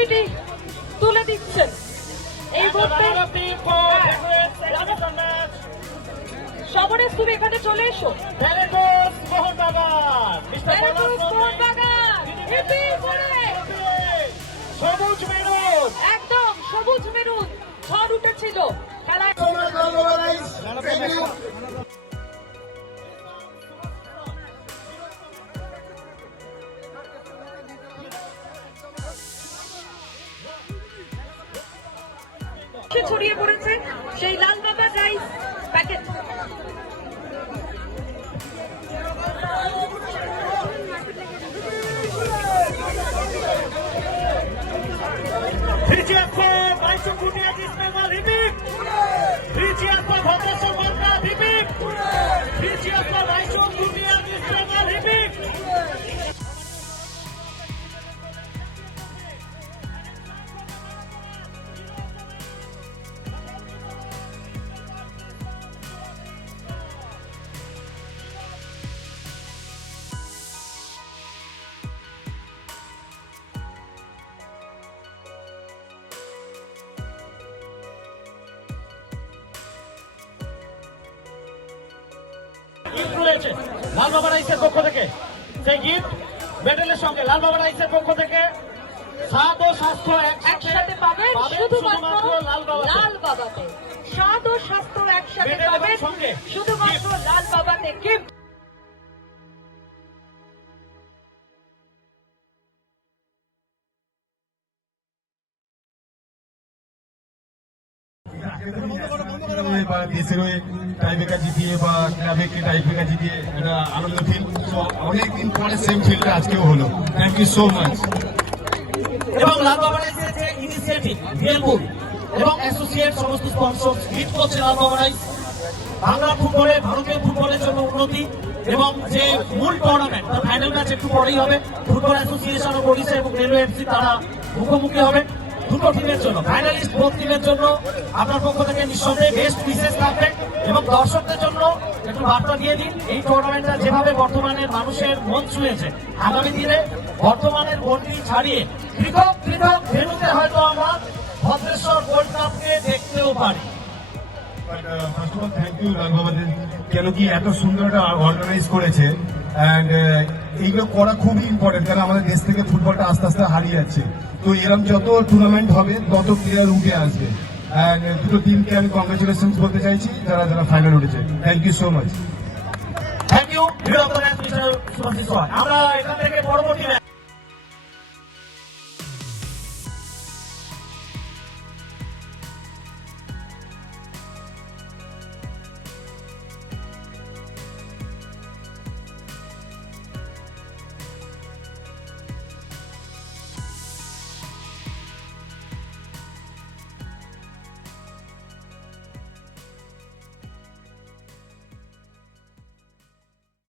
ট্রফিটি তুলে দিচ্ছেন এই মুহূর্তে। সবরেশ, তুমি এখানে চলে এসো। সবুজ মেরুন, একদম সবুজ মেরুন ঝড় উঠেছিল খেলায়। ছড়িয়ে পড়েছে সেই লাল বাবা রাইস প্যাকেট। লাল বাবা রাইসের পক্ষ থেকে সেই গিফট মেডেলের সঙ্গে লাল বাবা রাইসের পক্ষ থেকে স্বাদ ও স্বাস্থ্য একসাথে পাবেন শুধুমাত্র লাল বাবাতে। স্বাদ ও স্বাস্থ্য একসাথে পাবেন শুধুমাত্র লাল বাবাতে। গিফট দেশের হয়ে টাইব্রেকার জিতিয়ে বা ক্লাবে টাইব্রেকার জিতিয়ে একটা আনন্দ ফিল। অনেকদিন পরে সেম ফিলটা আজকেও হলো। Thank you so much. এবং লাল বাবা রাইসের যে ইনিশিয়েটিভ ভেলপুর এবং অ্যাসোসিয়েট সমস্ত স্পন্সর লিড করছে লাল বাবা রাইস বাংলা ফুটবলে, ভারতীয় ফুটবলের জন্য উন্নতি এবং যে মূল টুর্নামেন্ট তার ফাইনাল ম্যাচ একটু পরেই হবে। ফুটবল অ্যাসোসিয়েশন অফ ওড়িশা এবং রেলওয়ে এফসি তারা মুখোমুখি হবে। দুটো টিমের জন্য ফাইনালিস্ট বোথ টিমের জন্য আপনার পক্ষ থেকে নিঃসন্দেহে বেস্ট উইশেস থাকবে এবং দর্শকদের জন্য একটু বার্তা দিয়ে দিন এই টুর্নামেন্টটা যেভাবে বর্তমানের মানুষের মন ছুঁয়েছে আগামী দিনে বর্তমানের গন্ডি ছাড়িয়ে পৃথক পৃথক ভেন্যুতে হয়তো আমরা ভদ্রেশ্বর গোল্ড কাপকে দেখতেও পারি। First of all thank you লাল বাবাদের, কেন কি এত সুন্দর একটা অর্গানাইজ করেছে। অ্যান্ড এইগুলো করা খুবই ইম্পর্টেন্ট, কারণ আমাদের দেশ থেকে ফুটবলটা আস্তে আস্তে হারিয়ে যাচ্ছে। তো এরকম যত টুর্নামেন্ট হবে তত প্লেয়ার উঠে আসবে। অ্যান্ড দুটো টিমকে আমি কংগ্রেচুলেশন বলতে চাইছি যারা যারা ফাইনাল উঠেছে। Thank you so much. Thank you. আমরা এখান থেকে পরবর্তী